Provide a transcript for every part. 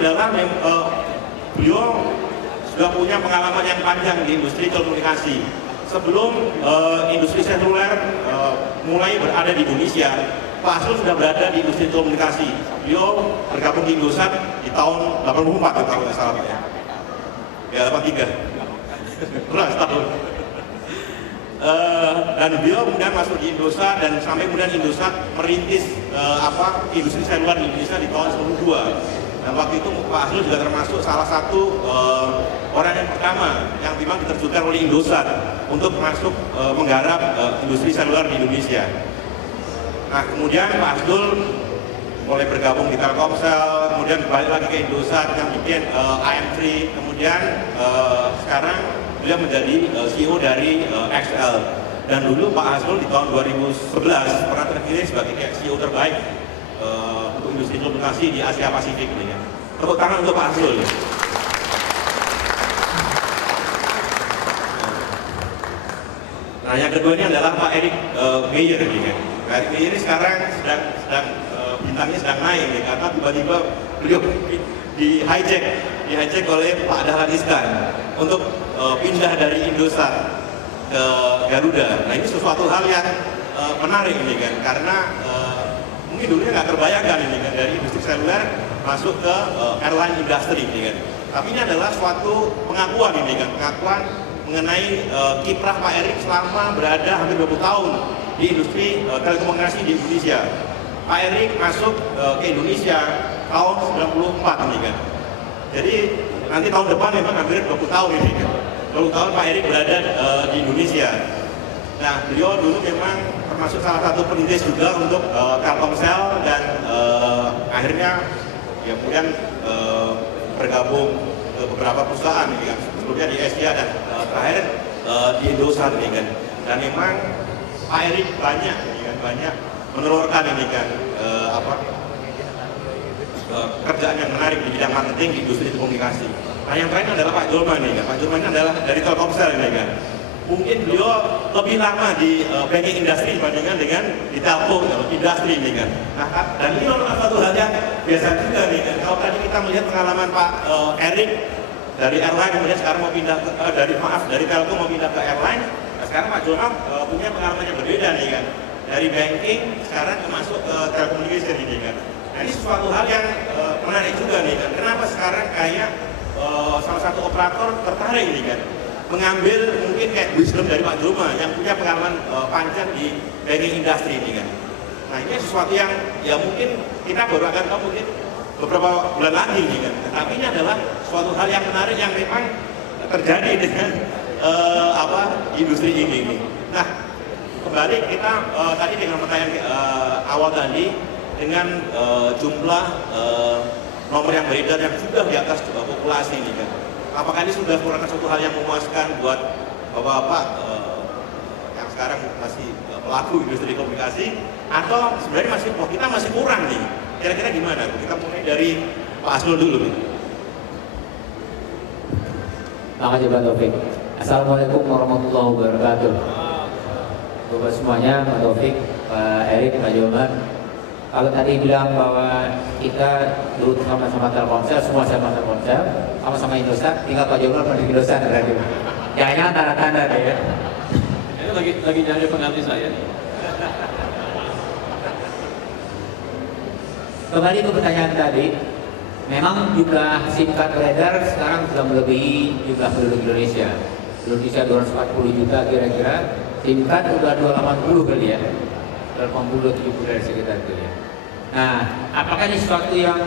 adalah beliau sudah punya pengalaman yang panjang di industri telekomunikasi. Sebelum industri seluler mulai berada di Indonesia, Pak Hasrul sudah berada di industri telekomunikasi. Beliau bergabung di Indosat di tahun 84 kalau nggak salah Pak ya. Ya 83. Kurang setahun. Dan beliau kemudian masuk di Indosat dan sampai kemudian Indosat merintis industri seluler di Indonesia di tahun 92. Dan waktu itu Pak Hasrul juga termasuk salah satu orang yang pertama yang memang diterjunkan oleh Indosat untuk masuk menggarap industri seluler di Indonesia. Nah kemudian Pak Hasrul mulai bergabung di Telkomsel, kemudian balik lagi ke Indosat yang bikin AM3, kemudian sekarang beliau menjadi CEO dari XL. Dan dulu Pak Hasrul di tahun 2011 pernah terpilih sebagai CEO terbaik untuk industri telekomunikasi di Asia Pasifik. Ya. Tepuk tangan untuk Pak Hasrul. Ya. Nah yang kedua ini adalah Pak Erick Meyer. Ya. Pak Erick Meyer ini sekarang sedang bintangnya sedang naik ya, karena tiba-tiba beliau di hijack oleh Pak Dahlan Iskan untuk pindah dari Indosat ke Garuda. Nah ini sesuatu hal yang menarik ini kan, karena mungkin dulunya nggak terbayangkan ini kan dari industri seluler masuk ke airline industry ini kan. Tapi ini adalah suatu pengakuan ini kan, pengakuan mengenai kiprah Pak Erick selama berada hampir 20 tahun di industri telekomunikasi di Indonesia. Pak Erick masuk ke Indonesia tahun 94 ini kan. Jadi nanti tahun depan memang hampir 20 tahun ini kan. 20 tahun Pak Erick berada di Indonesia. Nah beliau dulu memang termasuk salah satu perintis juga untuk Telkomsel dan akhirnya ya kemudian bergabung ke beberapa perusahaan ya, sebelumnya di Asia dan terakhir di Indosat ini kan. Dan memang Pak Erick banyak menelurkan ini kan kerjaan yang menarik di bidang marketing di industri komunikasi. Nah yang terakhir adalah Pak Julman ini kan. Pak Julman ini adalah dari Telkomsel ini kan. Mungkin beliau lebih lama di banking industri dibandingkan dengan di telco industri ini kan. Nah dan ini adalah satu hal yang biasa juga nih kan. Kalau tadi kita melihat pengalaman Pak Erick dari airline kemudian sekarang mau pindah ke, dari telco mau pindah ke airline. Nah, sekarang Pak Julman punya pengalaman yang berbeda nih kan. Dari banking sekarang masuk ke telekomunikasi ini kan. Nah ini sesuatu hal yang menarik juga nih kan. Kenapa sekarang kayak salah satu operator tertarik ini kan mengambil mungkin kayak wisdom dari Pak Joma yang punya pengalaman panjang di banking industry ini kan. Nah ini sesuatu yang ya mungkin kita baru akan tahu mungkin beberapa bulan lagi ini kan. Tapi ini adalah suatu hal yang menarik yang memang terjadi dengan industri ini. Nah kembali kita tadi dengan pertanyaan awal tadi dengan jumlah nomor yang beredar yang sudah di atas populasi ini kan. Apakah ini sudah merupakan suatu hal yang memuaskan buat bapak-bapak yang sekarang masih pelaku industri komunikasi, atau sebenarnya kita masih kurang nih? Kira-kira gimana? Kita mulai dari Pak Hasrul dulu nih. Makasih Pak Taufik. Assalamualaikum warahmatullahi wabarakatuh. Bapak semuanya, Pak Taufik, Pak Erick, Pak Julman. Kalau tadi bilang bahwa kita dulu sama-sama Telkomsel, semua sama Telkomsel, sama-sama Indosat, tinggal Pak Julman pada Indosat berarti. Jangan tanda-tanda deh ya. Ini lagi nyari pengganti saya. Kembali ke pertanyaan tadi, memang jumlah SIM card beredar sekarang sudah melebihi jumlah penduduk Indonesia. Indonesia 240 juta kira-kira, SIM card udah 280 kali ya. 80-70 dari sekitar itu ya. Nah, apakah ini sesuatu yang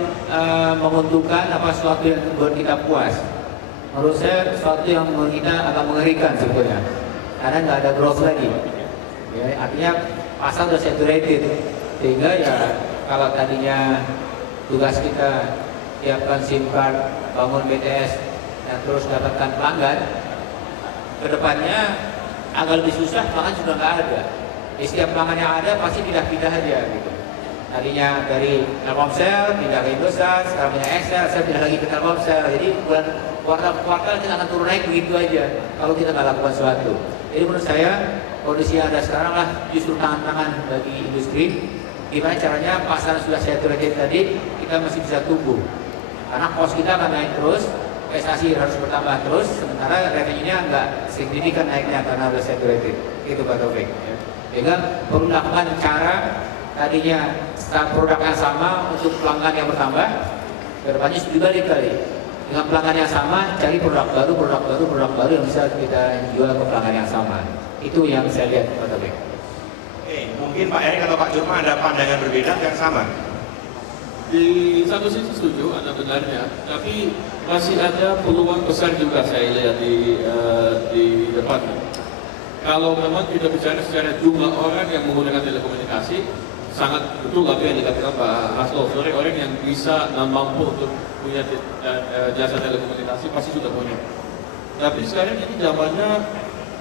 menguntungkan, apa sesuatu yang membuat kita puas? Menurut saya sesuatu yang membuat kita agak mengerikan sebetulnya, karena nggak ada growth lagi. Ya, artinya pasar sudah saturated, sehingga ya kalau tadinya tugas kita siapkan SIM card, bangun BTS, dan terus dapatkan pelanggan, kedepannya agak lebih susah, bahkan sudah nggak ada. Di setiap pelanggan yang ada pasti pindah-pindah aja gitu. Tadinya dari Telkomsel pindah ke Indosat, sekarang punya XL, saya pindah lagi ke Telkomsel. Jadi bulan kuartal kita akan turun naik begitu aja kalau kita nggak lakukan sesuatu. Jadi menurut saya kondisi yang ada sekarang lah justru tantangan bagi industri. Gimana caranya pasar sudah saturated tadi kita masih bisa tumbuh. Karena cost kita akan naik terus, investasi harus bertambah terus, sementara revenue-nya nggak signifikan naiknya karena udah saturated. Itu Pak Taufik. Ya. Sehingga perlu melakukan cara tadinya produk yang sama untuk pelanggan yang bertambah, kedepannya dibalik kali. Dengan pelanggan yang sama, cari produk baru yang bisa kita jual ke pelanggan yang sama. Itu yang saya lihat Pak Taufik. Oke, mungkin Pak Erik atau Pak Jurma ada pandangan berbeda yang sama. Di satu sisi setuju, ada benarnya, tapi masih ada peluang besar juga saya lihat di depan. Kalau memang kita bicara secara jumlah orang yang menggunakan telekomunikasi, sangat betul apa yang dikatakan Pak Hasto, orang yang bisa dan mampu untuk punya jasa telekomunikasi pasti sudah punya. Tapi sekarang ini zamannya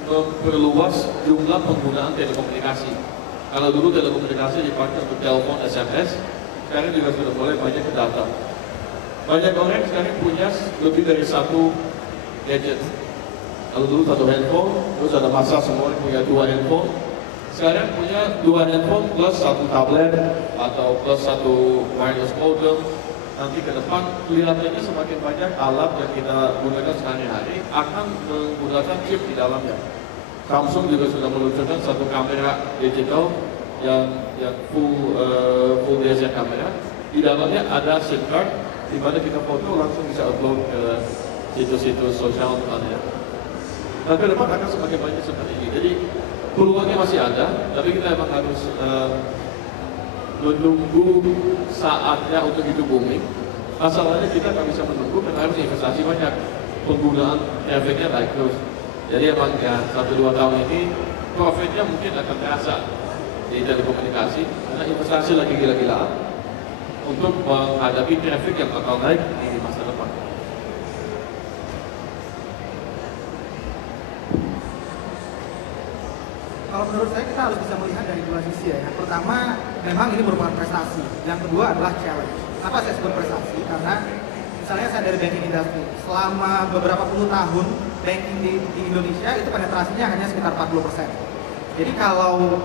memperluas jumlah penggunaan telekomunikasi. Kalau dulu telekomunikasi dipakai untuk telepon, SMS, sekarang juga sudah mulai banyak ke data. Banyak orang sekarang punya lebih dari satu gadget. Kalau dulu satu handphone, terus ada masa semua orang punya dua handphone. Sekarang punya dua handphone plus satu tablet atau plus satu wireless modem. Nanti ke depan kelihatannya semakin banyak alat yang kita gunakan sehari-hari akan menggunakan chip di dalamnya. Samsung juga sudah meluncurkan satu kamera digital yang full DSLR kamera. Di dalamnya ada SIM card, di mana kita foto langsung bisa upload ke situs-situs sosial misalnya. Dan ke depan akan semakin banyak seperti ini. Jadi peluangnya masih ada, tapi kita memang harus menunggu saatnya untuk itu booming. Masalahnya kita nggak bisa menunggu, karena harus investasi banyak. Penggunaan trafficnya naik terus. Jadi emang ya 1-2 tahun ini profitnya mungkin akan terasa di telekomunikasi, karena investasi lagi gila-gilaan untuk menghadapi traffic yang bakal naik di masa depan. Kalau menurut saya kita harus bisa melihat dari dua sisi ya. Yang pertama, memang ini merupakan prestasi. Yang kedua adalah challenge. Kenapa saya sebut prestasi? Karena misalnya saya dari banking industry, selama beberapa puluh tahun banking di Indonesia itu penetrasinya hanya sekitar 40%. Jadi kalau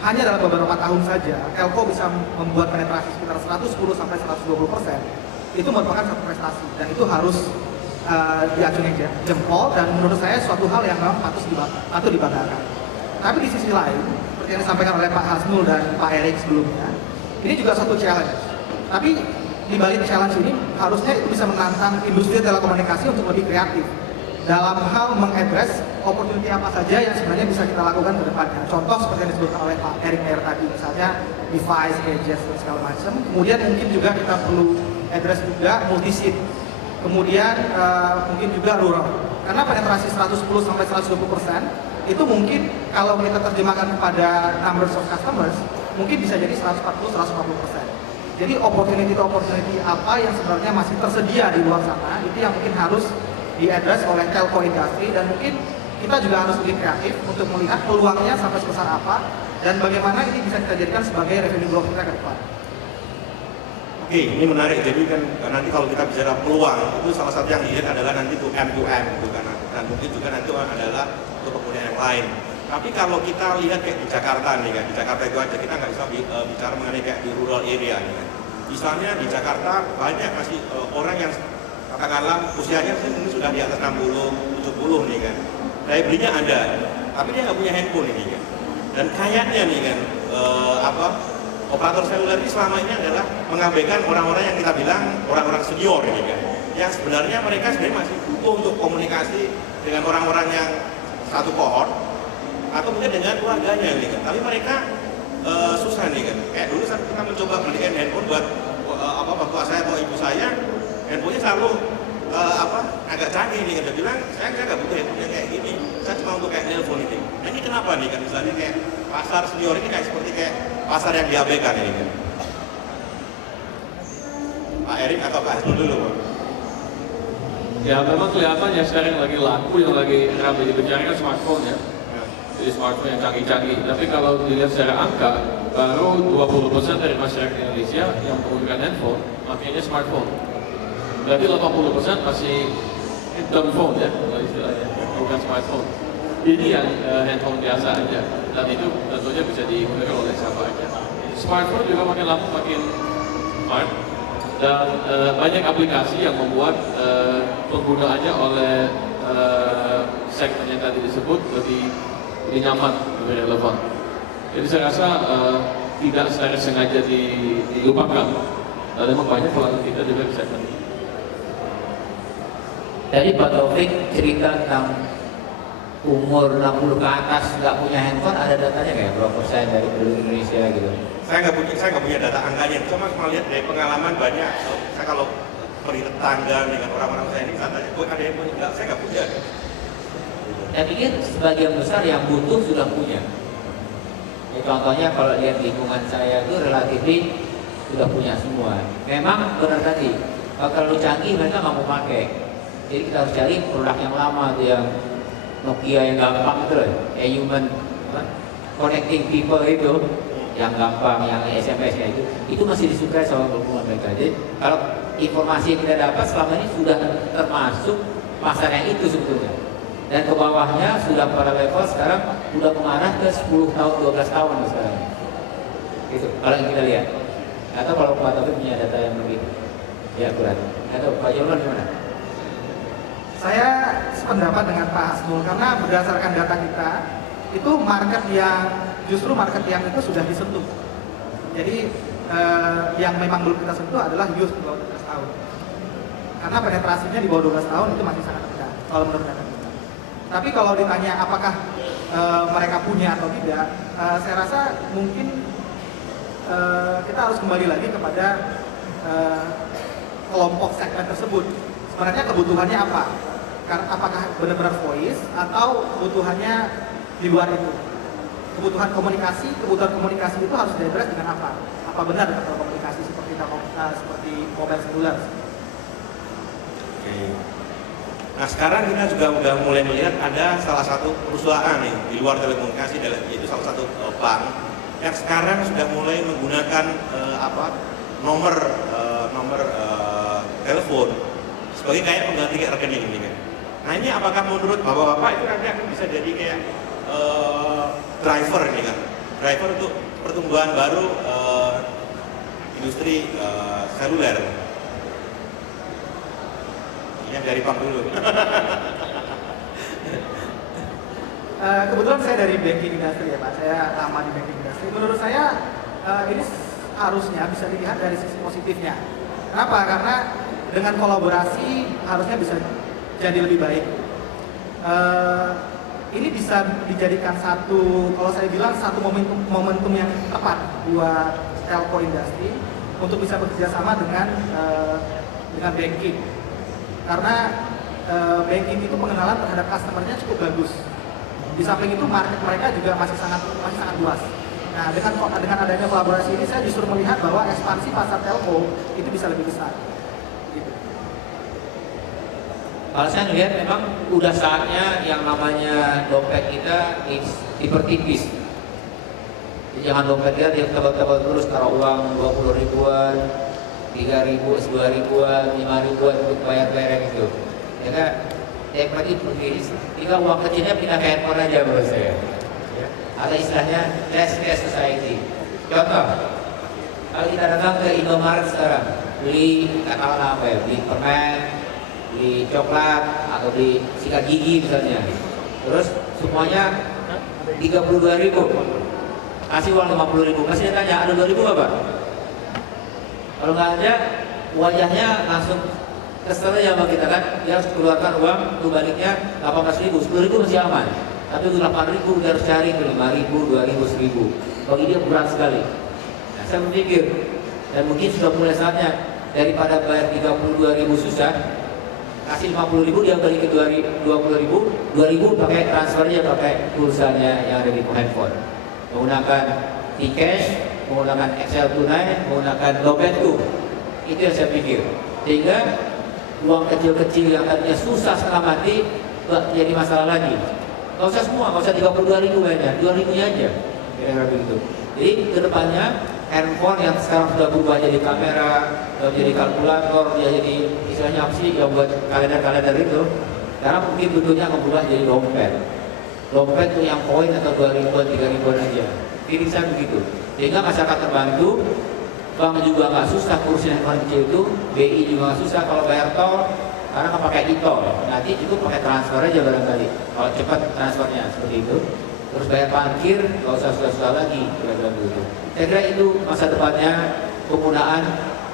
hanya dalam beberapa tahun saja, Telco bisa membuat penetrasi sekitar 110-120%, itu merupakan satu prestasi dan itu harus diacungi jempol, dan menurut saya suatu hal yang memang patut dibanggakan. Tapi di sisi lain, seperti yang disampaikan oleh Pak Hasnul dan Pak Erik sebelumnya, ini juga satu challenge. Tapi di balik challenge ini harusnya itu bisa menantang industri telekomunikasi untuk lebih kreatif dalam hal mengadres opportunity apa saja yang sebenarnya bisa kita lakukan ke depannya. Contoh seperti yang disebutkan oleh Pak Erik Mayer tadi, misalnya device, gadgets, dan segala macam. Kemudian mungkin juga kita perlu address juga multi-SIM. Kemudian mungkin juga rural. Karena penetrasi 110-120% itu mungkin kalau kita terjemahkan kepada numbers of customers, mungkin bisa jadi 140-150%. Jadi opportunity apa yang sebenarnya masih tersedia di luar sana, itu yang mungkin harus diadres oleh telco industri, dan mungkin kita juga harus lebih kreatif untuk melihat peluangnya sampai sebesar apa dan bagaimana ini bisa kita jadikan sebagai revenue growth kita ke depan. Oke, ini menarik. Jadi kan nanti kalau kita bicara peluang, itu salah satu yang dilihat adalah nanti itu M2M gitu kan, dan mungkin juga nanti adalah untuk pengguna yang lain. Tapi kalau kita lihat kayak di Jakarta nih kan, di Jakarta itu aja kita nggak bisa bicara mengenai kayak di rural area nih kan. Misalnya di Jakarta banyak masih orang yang katakanlah usianya mungkin sudah di atas 60-70 nih kan. Daya belinya ada, tapi dia nggak punya handphone ini kan. Dan kayaknya nih kan, operator seluler ini selama ini adalah mengabaikan orang-orang yang kita bilang orang-orang senior ini kan. Yang sebenarnya mereka sebenarnya masih butuh untuk komunikasi dengan orang-orang yang satu kohort atau mungkin dengan keluarganya nih kan. Tapi mereka susah nih kan. Kayak dulu saat kita mencoba belikan handphone buat bapak saya atau ibu saya, handphonenya selalu agak canggih nih kan. Dia bilang saya nggak butuh handphone yang kayak gini, saya cuma untuk kayak telepon ini. Nah ini kenapa nih kan, misalnya kayak pasar senior ini kayak seperti kayak pasar yang diabaikan ini kan. Pak Erik atau Pak Hasnul dulu Pak? Ya memang kelihatan ya sekarang lagi laku, yang lagi ramai dibicarakan smartphone ya. Jadi smartphone yang canggih-canggih. Tapi kalau dilihat secara angka, baru 20% dari masyarakat Indonesia yang menggunakan handphone makanya smartphone. Berarti 80% masih dumb phone ya, istilahnya, bukan smartphone. Ini yang handphone biasa aja, dan itu tentunya bisa digunakan oleh siapa aja. Smartphone juga makin lama makin smart. dan banyak aplikasi yang membuat penggunaannya oleh segmen yang tadi disebut lebih nyaman, lebih relevan. Jadi saya rasa tidak secara sengaja dilupakan. Dan memang banyak pelanggan kita juga di segmen ini. Jadi Pak Taufik cerita tentang umur 60 ke atas nggak punya handphone, ada datanya nggak? Berapa persen dari penduduk Indonesia gitu? Saya nggak punya data angkanya, cuma melihat dari pengalaman banyak. Saya kalau pergi tetangga dengan orang-orang saya ini katanya, gue ada yang punya, enggak, saya nggak punya. Saya pikir sebagian besar yang butuh sudah punya. Ya, contohnya kalau lihat lingkungan saya itu relatif sudah punya semua. Memang benar tadi, kalau terlalu canggih mereka nggak mau pakai. Jadi kita harus cari produk yang lama tuh, yang Nokia yang gampang itu loh, human connecting people itu, yang gampang, yang SMS-nya itu masih disukai sama lingkungan mereka. Jadi kalau informasi yang kita dapat selama ini sudah termasuk pasar yang itu sebetulnya. Dan ke bawahnya sudah pada level sekarang sudah mengarah ke 10 tahun, 12 tahun sekarang. Itu kalau yang kita lihat. Atau kalau Pak Taufik punya data yang lebih ya akurat. Atau Pak Jolman gimana? Saya sependapat dengan Pak Hasnul karena berdasarkan data kita itu market yang itu sudah disentuh. Jadi yang memang belum kita sentuh adalah youth di bawah 12 tahun. Karena penetrasinya di bawah 12 tahun itu masih sangat rendah kalau menurut data kita. Tapi kalau ditanya apakah mereka punya atau tidak, saya rasa mungkin kita harus kembali lagi kepada kelompok segmen tersebut. Sebenarnya kebutuhannya apa? Apakah benar-benar voice atau kebutuhannya di luar itu? Kebutuhan komunikasi itu harus diadres dengan apa? Apa benar kalau komunikasi seperti mobile seluler? Oke. Nah sekarang kita juga udah mulai melihat ada salah satu perusahaan nih di luar telekomunikasi, yaitu salah satu bank yang sekarang sudah mulai menggunakan nomor telepon sebagai kayak pengganti rekening ini kan. Nah ini apakah menurut bapak-bapak itu nanti akan bisa jadi kayak driver ini kan? Driver untuk pertumbuhan baru industri seluler. Yang dari Pak dulu. Kebetulan saya dari banking industry ya Pak, saya lama di banking industry. Menurut saya ini harusnya bisa dilihat dari sisi positifnya. Kenapa? Karena dengan kolaborasi harusnya bisa jadi lebih baik. Ini bisa dijadikan kalau saya bilang satu momentum yang tepat buat telco industri untuk bisa bekerja sama dengan banking. Karena banking itu pengenalan terhadap customer-nya cukup bagus. Di samping itu market mereka juga masih sangat luas. Nah, dengan adanya kolaborasi ini saya justru melihat bahwa ekspansi pasar telco itu bisa lebih besar. Gitu. Kalau saya lihat memang udah saatnya yang namanya dompet kita dipertipis. Jangan dompet kita tebal-tebal terus, taruh uang 20 ribuan, 3 ribu, 2 ribuan, 5 ribuan untuk bayar-bayar gitu. Ya kan? Yang penting berdiris, jika uang kecilnya pindah ke handphone aja menurut saya. Ya. Ada istilahnya cashless society. Contoh, kalau kita datang ke Indomaret sekarang, beli katakanlah apa ya, beli permen, beli coklat, atau beli sikat gigi misalnya. Terus semuanya 32.000, kasih uang 50.000, masih tanya ada 2.000 apa? Kalau nggak ada, wajahnya langsung kesel aja sama kita kan, dia harus keluarkan uang, itu baliknya 18.000, 10.000 masih aman. Tapi untuk 8.000 dia harus cari ke 5.000, 2.000, 1.000. Bagi dia berat sekali. Nah, saya berpikir, dan mungkin sudah mulai saatnya daripada bayar 32.000 susah, kasih 50.000 dia balik ke 20.000, 2.000 pakai transfernya, pakai pulsanya yang ada di handphone. Menggunakan e-cash, menggunakan Excel tunai, menggunakan dompetku. Itu yang saya pikir. Sehingga uang kecil-kecil yang tadinya susah setengah mati nggak jadi masalah lagi. Nggak usah semua, nggak usah 32.000 banyak, 2.000 aja. Kira-kira begitu. Jadi kedepannya handphone yang sekarang sudah berubah jadi kamera, sudah jadi kalkulator, dia jadi istilahnya apa sih yang buat kalender-kalender itu. Sekarang mungkin bentuknya akan berubah jadi dompet. Dompet tuh yang koin atau 2.000-an, 3.000-an aja. Irisan begitu. Sehingga masyarakat terbantu, bank juga nggak susah ngurusin handphone kecil itu, BI juga nggak susah kalau bayar tol, karena nggak pakai e-tol, nanti cukup pakai transfer aja barangkali, kalau cepat transfernya seperti itu. Terus bayar parkir, nggak usah susah-susah lagi, kira-kira begitu. Saya kira itu masa depannya penggunaan,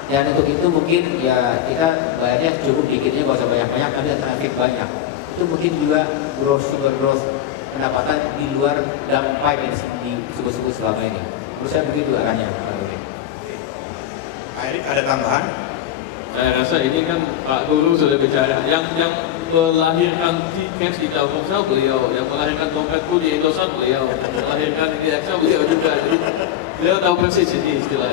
dan untuk itu mungkin ya kita bayarnya cukup dikitnya, nggak usah banyak-banyak, tapi traffic banyak. Itu mungkin juga sumber growth pendapatan di luar dump pipe yang disebut-sebut selama ini. Menurut saya begitu arahnya. Pak Erik ada tambahan? Saya rasa ini kan Pak Guru sudah bicara. Yang melahirkan T-Cash di Telkomsel beliau, yang melahirkan dompetku di Indosat beliau, yang melahirkan di Excel beliau juga. Jadi beliau tahu persis ini istilah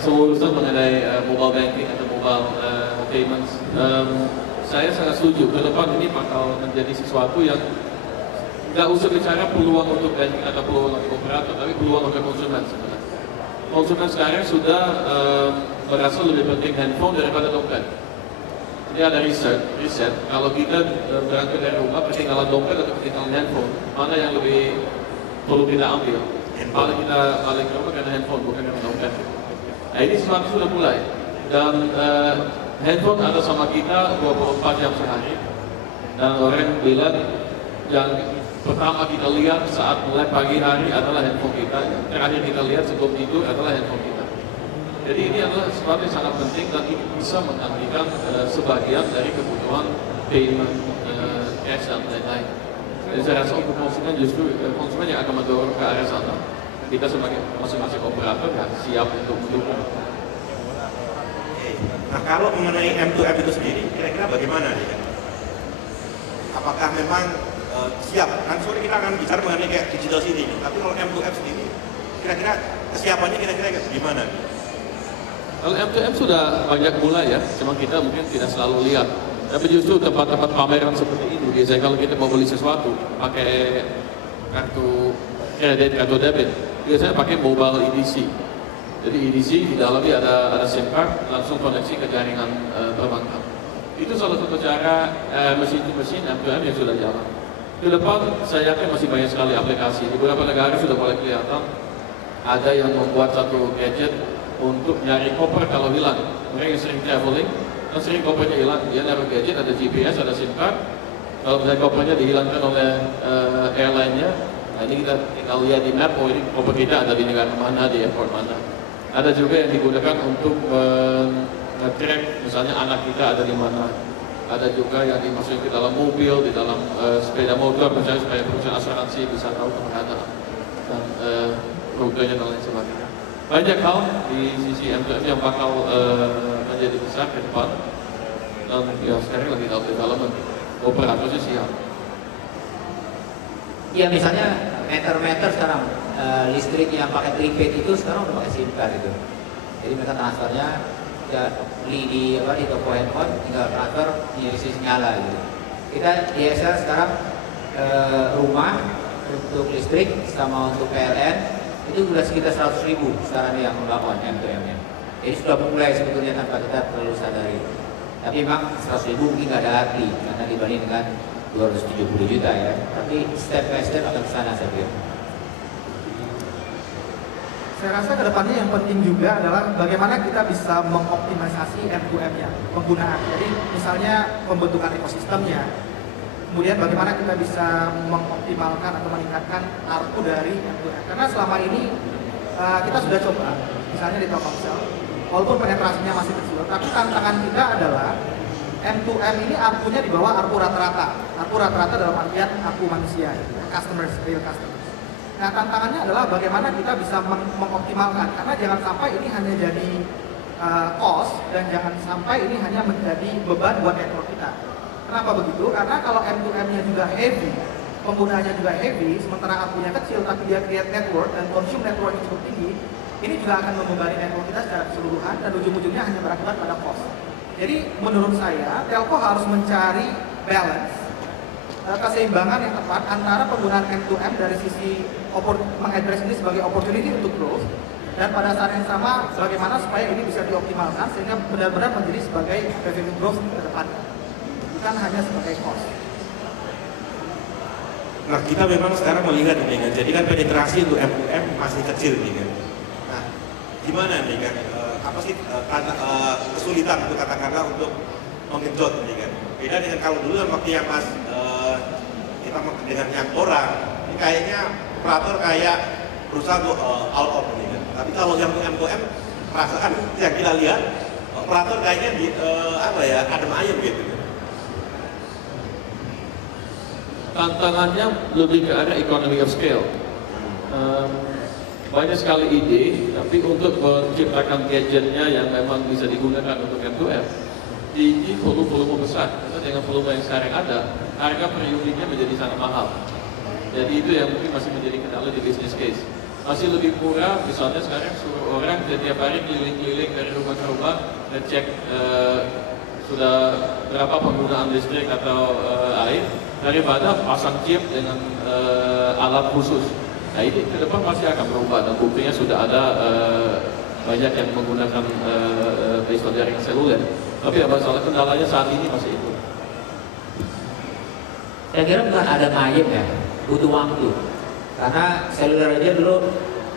semua urusan mengenai mobile banking atau mobile payments. Saya sangat setuju. Ke depan ini bakal menjadi sesuatu yang nggak usah bicara peluang untuk banking atau peluang untuk operator, tapi peluang untuk konsumen sebenarnya. Konsumen sekarang sudah merasa lebih penting handphone daripada dompet. Jadi ada riset, kalau kita berangkat dari rumah ketinggalan dompet atau ketinggalan handphone, mana yang lebih perlu kita ambil? Paling kita balik ke rumah karena handphone, bukan karena dompet. Nah ini sesuatu sudah mulai, dan handphone ada sama kita 24 jam sehari. Dan orang bilang yang pertama kita lihat saat mulai pagi hari adalah handphone kita, yang terakhir kita lihat sebelum tidur adalah handphone kita. Jadi ini adalah sesuatu yang sangat penting dan ini bisa menggantikan sebagian dari kebutuhan payment, cash dan lain-lain. Jadi saya rasa untuk konsumen justru konsumen yang akan mendorong ke arah sana. Kita sebagai masing-masing operator ya siap untuk mendukung. Nah kalau mengenai M2M itu sendiri, kira-kira bagaimana nih? Apakah memang siap? Kan sore kita akan bicara mengenai kayak digital city ini, tapi kalau M2M sendiri, kira-kira kesiapannya kira-kira gimana? Kalau M2M sudah banyak mulai ya, cuma kita mungkin tidak selalu lihat. Tapi justru tempat-tempat pameran seperti ini, biasanya kalau kita mau beli sesuatu, pakai kartu kredit, kartu debit, biasanya pakai mobile EDC. Jadi EDC di dalamnya ada SIM card, langsung koneksi ke jaringan perbankan. Itu salah satu cara mesin-mesin M2M yang sudah jalan. Ke depan saya yakin masih banyak sekali aplikasi. Di beberapa negara sudah mulai kelihatan ada yang membuat satu gadget untuk nyari koper kalau hilang. Mereka yang sering traveling, kan sering kopernya hilang, dia naruh gadget, ada GPS, ada SIM card. Kalau misalnya kopernya dihilangkan oleh airline-nya, nah ini kita tinggal lihat di map, oh ini koper kita ada di negara mana, di airport mana. Ada juga yang digunakan untuk nge-track, misalnya anak kita ada di mana. Ada juga yang dimasukkan ke dalam mobil, di dalam sepeda motor, misalnya supaya perusahaan asuransi bisa tahu keberadaan dan rutenya dan lain sebagainya. Banyak hal di sisi M2M yang bakal menjadi besar ke depan, dan ya sekarang lagi dalam development, operatornya siap. Ya misalnya meter-meter sekarang listrik yang pakai prepaid itu sekarang udah pakai SIM card itu. Jadi mereka transfernya ya beli di toko handphone, tinggal transfer listrik nyala gitu. Kita DSL sekarang rumah untuk listrik sama untuk PLN itu sudah sekitar 100.000 sekarang yang melakukan M2M-nya. Jadi sudah mulai sebetulnya tanpa kita perlu sadari. Tapi memang 100.000 mungkin nggak ada arti karena dibanding dengan 270 juta ya. Tapi step by step akan ke sana saya pikir. Saya rasa kedepannya yang penting juga adalah bagaimana kita bisa mengoptimalisasi M2M-nya, penggunaan. Jadi misalnya pembentukan ekosistemnya, kemudian bagaimana kita bisa mengoptimalkan atau meningkatkan ARPU dari M2M. Karena selama ini kita sudah coba, misalnya di Telkomsel, walaupun penetrasinya masih kecil, tapi tantangan kita adalah M2M ini ARPU-nya di bawah ARPU rata-rata. ARPU rata-rata dalam artian ARPU manusia, customers, real customers. Nah tantangannya adalah bagaimana kita bisa mengoptimalkan, karena jangan sampai ini hanya jadi cost dan jangan sampai ini hanya menjadi beban buat network kita. Kenapa begitu? Karena kalau M2M-nya juga heavy, penggunaannya juga heavy, sementara ARPU-nya kecil tapi dia create network dan consume network yang cukup tinggi, ini juga akan membebani network kita secara keseluruhan dan ujung-ujungnya hanya berakibat pada cost. Jadi menurut saya, telco harus mencari balance, keseimbangan yang tepat antara penggunaan M2M dari sisi mengadres ini sebagai opportunity untuk growth, dan pada saat yang sama bagaimana supaya ini bisa dioptimalkan sehingga benar-benar menjadi sebagai revenue growth ke depannya, bukan hanya sebagai cost. Nah kita memang sekarang melihat nih kan, jadi kan penetrasi untuk M2M masih kecil nih kan. Nah gimana nih kan, kesulitan untuk katakanlah untuk menggenjot ini kan. Beda dengan kalau dulu waktu yang pas kita dengan yang orang, ini kayaknya operator kayak berusaha untuk all out ini kan. Tapi kalau yang M2M perasaan yang kita lihat operator kayaknya di adem ayem gitu. Tantangannya lebih ke arah economy of scale. Banyak sekali ide, tapi untuk menciptakan gadgetnya yang memang bisa digunakan untuk M2M, ini volume besar. Karena dengan volume yang sekarang ada, harga per unitnya menjadi sangat mahal. Jadi itu yang mungkin masih menjadi kendala di business case. Masih lebih murah, misalnya sekarang suruh orang setiap hari keliling-keliling dari rumah ke rumah, ngecek sudah berapa penggunaan listrik atau air, daripada pasang chip dengan alat khusus. Nah ini ke depan masih akan berubah dan buktinya sudah ada banyak yang menggunakan based on jaringan seluler. Tapi ya masalah kendalanya saat ini masih itu. Saya kira bukan ada ayem ya, butuh waktu. Karena seluler aja dulu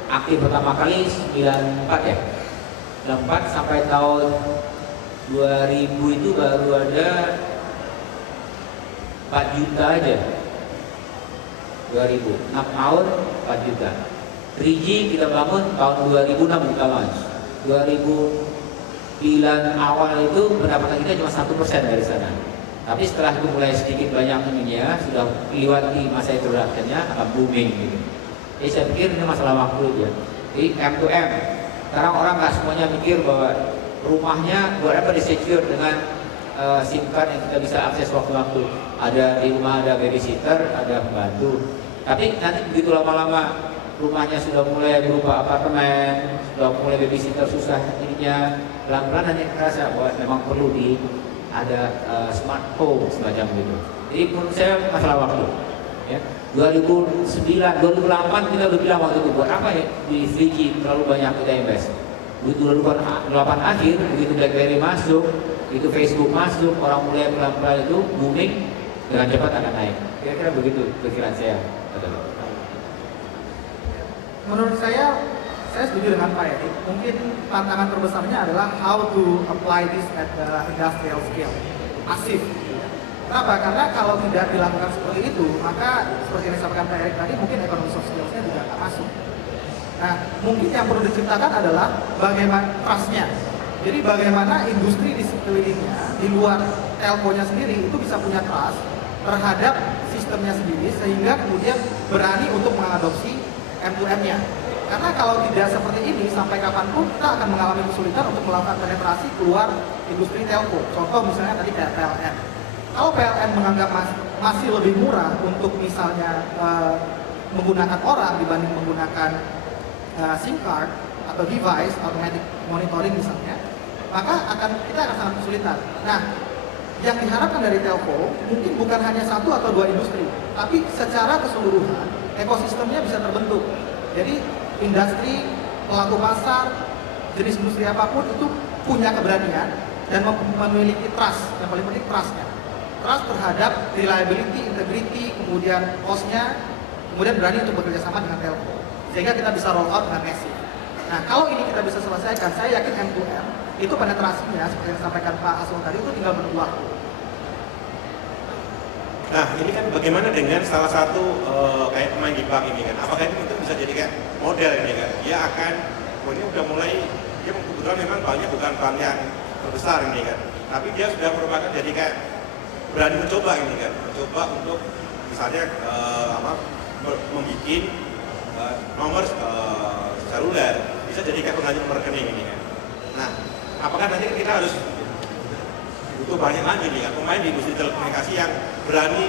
aktif pertama kali 94 ya. 94 sampai tahun 2000 itu baru ada 4 juta aja. 2000, 6 tahun 4 juta. 3G kita bangun tahun 2006 kita launch. 2009 awal itu pendapatan kita cuma 1% dari sana. Tapi setelah itu mulai sedikit banyak ininya, sudah melewati masa introduction-nya akan booming gitu. Jadi saya pikir ini masalah waktu aja. Jadi M2M, sekarang orang nggak semuanya mikir bahwa rumahnya buat apa di-secure dengan SIM card yang kita bisa akses waktu-waktu. Ada di rumah ada babysitter, ada pembantu. Tapi nanti begitu lama-lama rumahnya sudah mulai berupa apartemen, sudah mulai babysitter susah ininya, pelan-pelan nanti terasa bahwa memang perlu ada smart home semacam itu. Jadi menurut saya masalah waktu. Ya. 2009, 2008 kita udah bilang waktu itu buat apa ya di 3G terlalu banyak kita invest. 2008 akhir begitu BlackBerry masuk, itu Facebook masuk, orang mulai pelan-pelan itu booming, dengan cepat akan naik. Kira-kira begitu pikiran saya. Menurut saya setuju dengan Pak Erik. Mungkin tantangan terbesarnya adalah how to apply this at the industrial scale, masif. Kenapa? Karena kalau tidak dilakukan seperti itu, maka seperti yang disampaikan Pak Erik tadi, mungkin ekonomi soft skills-nya juga akan masuk. Nah, mungkin yang perlu diciptakan adalah bagaimana trust-nya. Jadi bagaimana industri di sekelilingnya, di luar telkonya sendiri, itu bisa punya trust terhadap sistemnya sendiri, sehingga kemudian berani untuk mengadopsi M2M-nya. Karena kalau tidak seperti ini, sampai kapanpun kita akan mengalami kesulitan untuk melakukan penetrasi keluar industri telco. Contoh misalnya tadi kayak PLN. Kalau PLN menganggap masih lebih murah untuk misalnya menggunakan orang dibanding menggunakan SIM card atau device, automatic monitoring misalnya, maka kita akan sangat kesulitan. Nah, yang diharapkan dari telco mungkin bukan hanya satu atau dua industri, tapi secara keseluruhan ekosistemnya bisa terbentuk. Jadi industri, pelaku pasar, jenis industri apapun itu punya keberanian dan memiliki trust, yang paling penting trust-nya. Trust terhadap reliability, integrity, kemudian cost-nya, kemudian berani untuk bekerja sama dengan telco. Sehingga kita bisa roll out dengan masif. Nah, kalau ini kita bisa selesaikan, saya yakin M2M itu penetrasinya seperti yang disampaikan Pak Asung tadi itu tinggal menunggu waktu. Nah, ini kan bagaimana dengan salah satu kayak pemain di bank ini kan? Apakah ini mungkin bisa jadi kayak model ini kan? Dia akan, ini udah mulai, dia kebetulan memang banknya bukan bank yang terbesar ini kan, tapi dia sudah merupakan jadi kayak berani mencoba ini kan, mencoba untuk misalnya membuat nomor seluler bisa jadi kayak pengganti nomor rekening ini kan. Nah, apakah nanti kita harus butuh banyak lagi nih kan pemain di industri telekomunikasi yang berani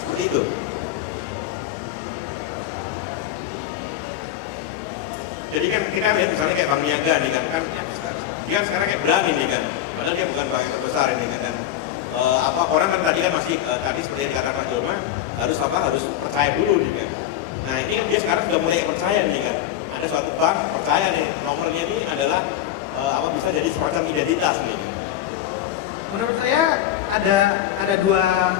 seperti itu? Jadi kan kita lihat misalnya kayak Bank Niaga nih kan, dia kan sekarang kayak berani nih kan, padahal dia bukan bank yang terbesar ini kan. Dan orang kan tadi kan masih tadi seperti yang dikatakan Pak Joma harus percaya dulu nih kan. Nah ini kan dia sekarang sudah mulai percaya nih kan, ada suatu bank percaya nih nomornya ini adalah bisa jadi semacam identitas nih. Menurut saya ada dua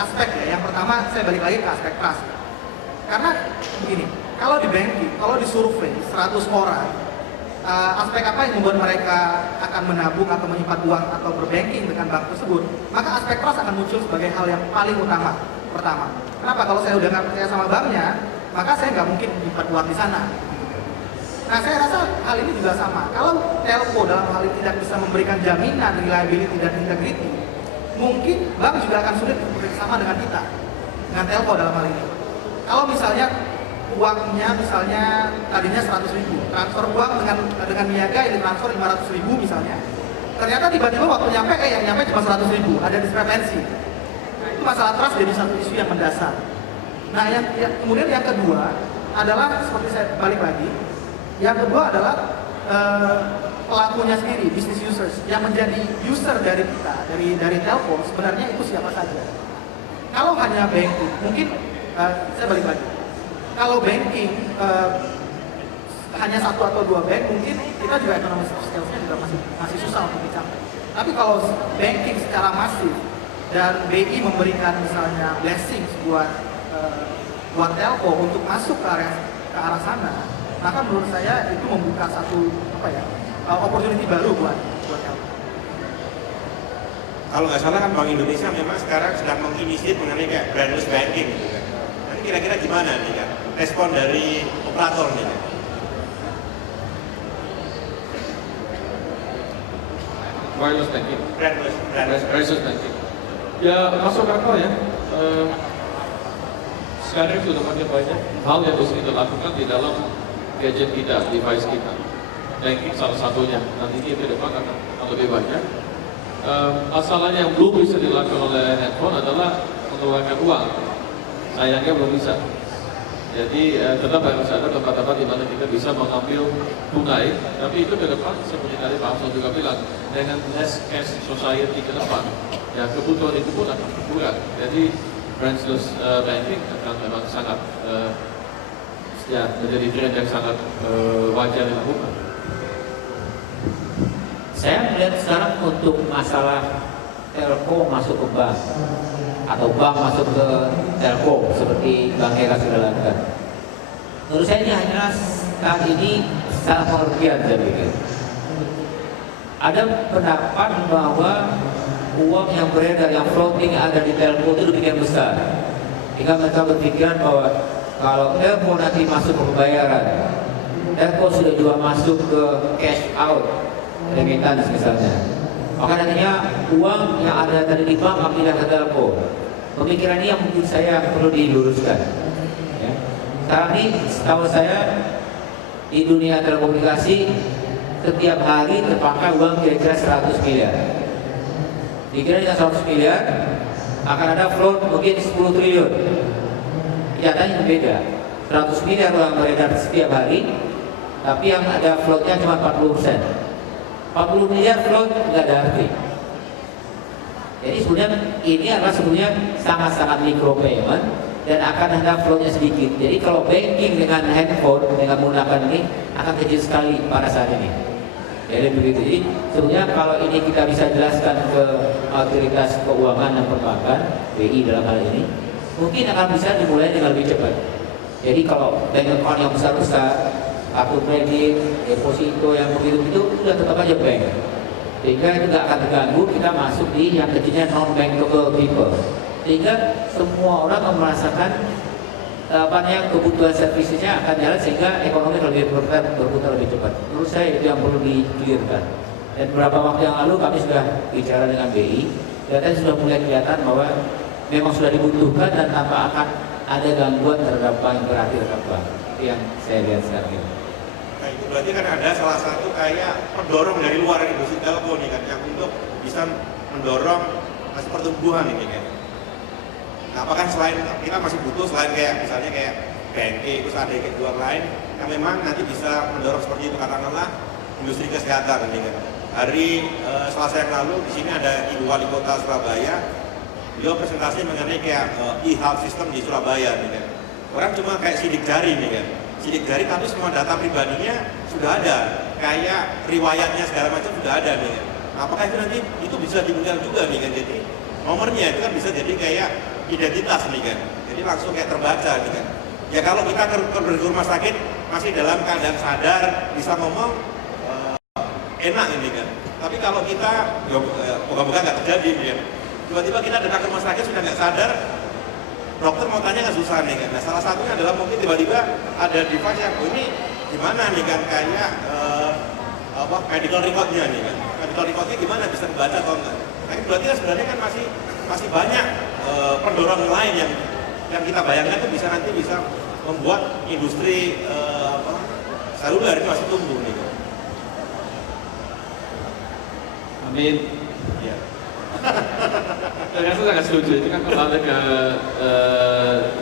aspek ya. Yang pertama saya balik lagi ke aspek trust. Karena begini, kalau di banking, kalau disurvei 100 orang aspek apa yang membuat mereka akan menabung atau menyimpan uang atau berbanking dengan bank tersebut, maka aspek trust akan muncul sebagai hal yang paling utama. Pertama, kenapa? Kalau saya udah nggak percaya sama banknya, maka saya nggak mungkin menyimpan uang di sana. Nah, saya rasa hal ini juga sama. Kalau telco dalam hal ini tidak bisa memberikan jaminan reliability dan integrity, mungkin bank juga akan sulit bekerjasama dengan kita, dengan telco dalam hal ini. Kalau misalnya uangnya misalnya tadinya 100.000, transfer uang dengan niaga ini transfer 500.000 misalnya, ternyata tiba-tiba waktu nyampe yang nyampe cuma 100.000, ada diskrepensi. Nah, itu masalah trust jadi satu isu yang mendasar. Nah, kemudian yang kedua adalah seperti saya balik lagi. Yang kedua adalah pelakunya sendiri, business users yang menjadi user dari kita, dari telco sebenarnya itu siapa saja. Kalau hanya banking, mungkin saya balik lagi. Kalau banking hanya satu atau dua bank, mungkin kita juga ekonomi scale-nya juga masih susah untuk dicapai. Tapi kalau banking secara masif dan BI memberikan misalnya blessings buat telco untuk masuk ke arah sana, maka menurut saya itu membuka satu opportunity baru buat telco. Kalau nggak salah kan Bank Indonesia memang sekarang sedang menginisiasi mengenai kayak brandless banking gitu kan. Nanti kira-kira gimana nih kan respon dari operator nih kan? Wireless banking. Brandless banking. Ya masuk akal ya. Sekarang sudah makin banyak hal yang bisa kita lakukan di dalam gadget kita, device kita. Banking salah satunya. Nanti ke depan akan lebih banyak. Masalahnya yang belum bisa dilakukan oleh handphone adalah mengeluarkan uang. Sayangnya belum bisa. Jadi tetap harus ada tempat-tempat di mana kita bisa mengambil tunai. Tapi itu ke depan seperti tadi Pak Hasan juga bilang, dengan less cash society ke depan, ya kebutuhan itu pun akan berkurang. Jadi branchless banking akan memang sangat menjadi tren yang sangat wajar dilakukan. Saya melihat sekarang untuk masalah telco masuk ke bank atau bank masuk ke telco seperti Bang Hera sudah lakukan. Menurut saya ini hanya saat ini sangat pengertian saya pikir. Ada pendapat bahwa uang yang beredar yang floating ada di telco itu demikian besar. Jika mereka berpikiran bahwa kalau telco nanti masuk ke pembayaran, telco sudah juga masuk ke cash out, remittance misalnya. Maka nantinya uang yang ada tadi di bank akan pindah ke telco. Pemikiran ini yang mungkin saya perlu diluruskan. Ya. Sekarang ini setahu saya di dunia telekomunikasi setiap hari terpakai uang kira-kira 100 miliar. Dikira dengan 100 miliar akan ada float mungkin 10 triliun. Nyatanya berbeda. 100 miliar uang beredar setiap hari, tapi yang ada floatnya cuma 40%. 40 miliar float nggak ada arti. Jadi sebenarnya ini adalah sebenarnya sangat-sangat micro payment dan akan ada floatnya sedikit. Jadi kalau banking dengan handphone dengan menggunakan ini akan kecil sekali pada saat ini. Jadi begitu. Jadi sebenarnya kalau ini kita bisa jelaskan ke otoritas keuangan dan perbankan BI dalam hal ini, mungkin akan bisa dimulai dengan lebih cepat. Jadi kalau bank account yang besar-besar, kartu kredit, deposito yang begitu-begitu sudah tetap aja bank. Sehingga itu tidak akan terganggu, kita masuk di yang kecilnya non-bankable people. Sehingga semua orang akan merasakan kebutuhan servisnya akan jalan sehingga ekonomi lebih berputar lebih cepat. Menurut saya itu yang perlu di-clearkan. Dan beberapa waktu yang lalu kami sudah bicara dengan BI, dan sudah mulai kelihatan bahwa memang sudah dibutuhkan dan tanpa akan ada gangguan terhadap bank berarti terhadap bank. Itu yang saya lihat sekarang ini. Nah, itu berarti kan ada salah satu kayak pendorong dari luar industri telco nih kan yang untuk bisa mendorong pertumbuhan ini kan. Nah, apakah selain kita masih butuh selain kayak misalnya kayak BNI terus ada kayak luar lain yang memang nanti bisa mendorong seperti itu katakanlah industri kesehatan ini kan. Hari Selasa yang lalu di sini ada Ibu Wali Kota Surabaya, beliau presentasi mengenai kayak e-health system di Surabaya nih kan. Orang cuma kayak sidik jari nih kan. Sidik jari tapi semua data pribadinya sudah ada, kayak riwayatnya segala macam sudah ada nih kan. Apakah itu nanti itu bisa dimulai juga nih kan, jadi nomornya itu kan bisa jadi kayak identitas nih kan, jadi langsung kayak terbaca nih kan. Ya kalau kita ke rumah sakit masih dalam keadaan sadar bisa ngomong, enak ini kan. Tapi kalau kita, moga-moga nggak terjadi ya. Tiba-tiba kita datang ke rumah sakit sudah nggak sadar, dokter mau tanya nggak susah nih kan. Nah salah satunya adalah mungkin tiba-tiba ada device yang ini gimana nih kan, kayak medical recordnya nih kan. Medical recordnya gimana, bisa dibaca atau enggak. Nah berarti kan sebenarnya kan masih banyak pendorong lain yang kita bayangkan itu nanti bisa membuat industri seluler itu masih tumbuh nih. Amin. Ya. Saya sangat setuju. Itu kan kembali ke